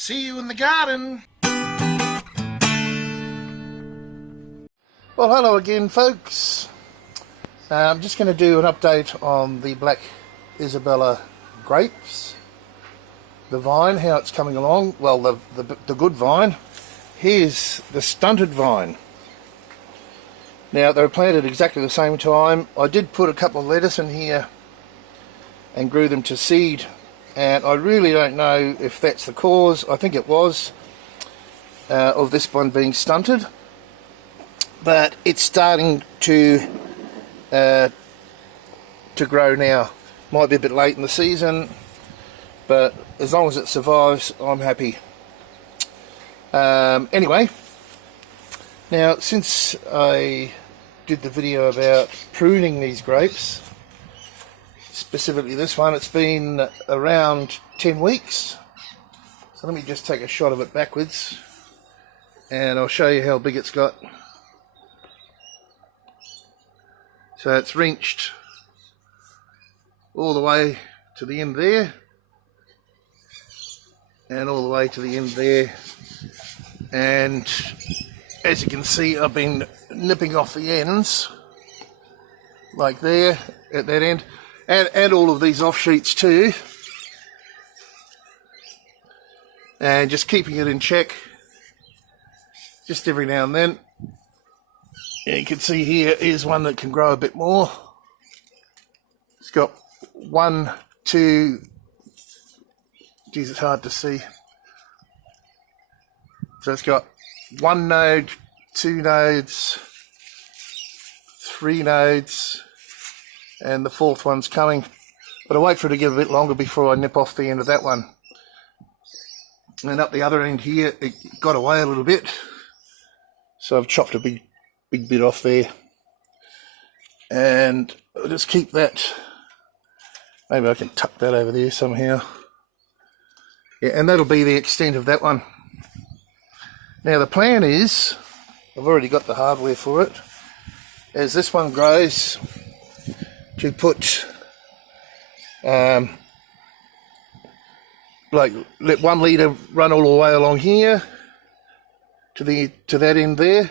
See you in the garden. Well, hello again, folks. I'm just going to do an update on the black Isabella grapes. The vine, how it's coming along. Well, the good vine. Here's the stunted vine. Now, they were planted exactly the same time. I did put a couple of lettuce in here and grew them to seed, and I really don't know if that's the cause. I think it was of this one being stunted, but it's starting to grow now. Might be a bit late in the season, but as long as it survives, I'm happy. Anyway, now since I did the video about pruning these grapes, specifically this one, it's been around 10 weeks. So let me just take a shot of it backwards and I'll show you how big it's got. So it's reached all the way to the end there and all the way to the end there, and as you can see, I've been nipping off the ends like there at that end, and all of these offshoots too, and just keeping it in check just every now and then. You can see here is one that can grow a bit more. It's got one, two, geez, it's hard to see. So it's got one node, two nodes, three nodes, and the fourth one's coming. But I'll wait for it to get a bit longer before I nip off the end of that one. And up the other end here, it got away a little bit, so I've chopped a big bit off there, and I'll just keep that. Maybe I can tuck that over there somehow. Yeah, and that'll be the extent of that one. Now the plan is, I've already got the hardware for it, as this one grows, to put like let 1 litre run all the way along here to that end there.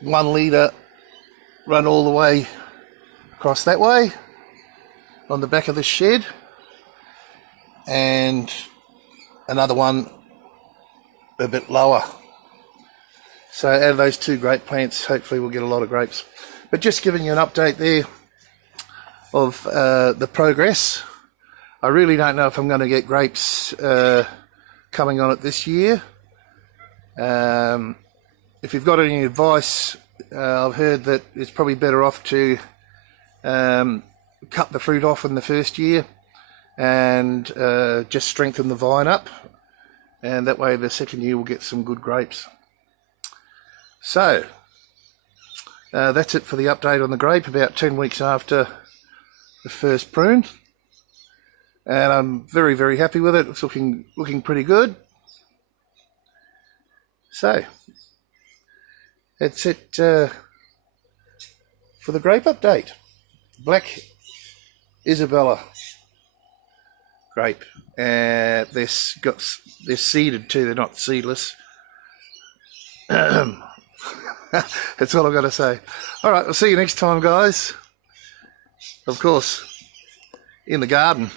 1 litre run all the way across that way on the back of the shed, and another one a bit lower. So out of those two grape plants, hopefully we'll get a lot of grapes. But just giving you an update there of the progress. I really don't know if I'm going to get grapes coming on it this year. If you've got any advice, I've heard that it's probably better off to cut the fruit off in the first year and just strengthen the vine up, and that way the second year we'll get some good grapes. So that's it for the update on the grape, about 10 weeks after the first prune, and I'm very, very happy with it. It's looking pretty good. So that's it for the grape update. Black Isabella grape. They're seeded too, they're not seedless. That's all I've got to say. Alright, I'll see you next time, guys. Of course, in the garden.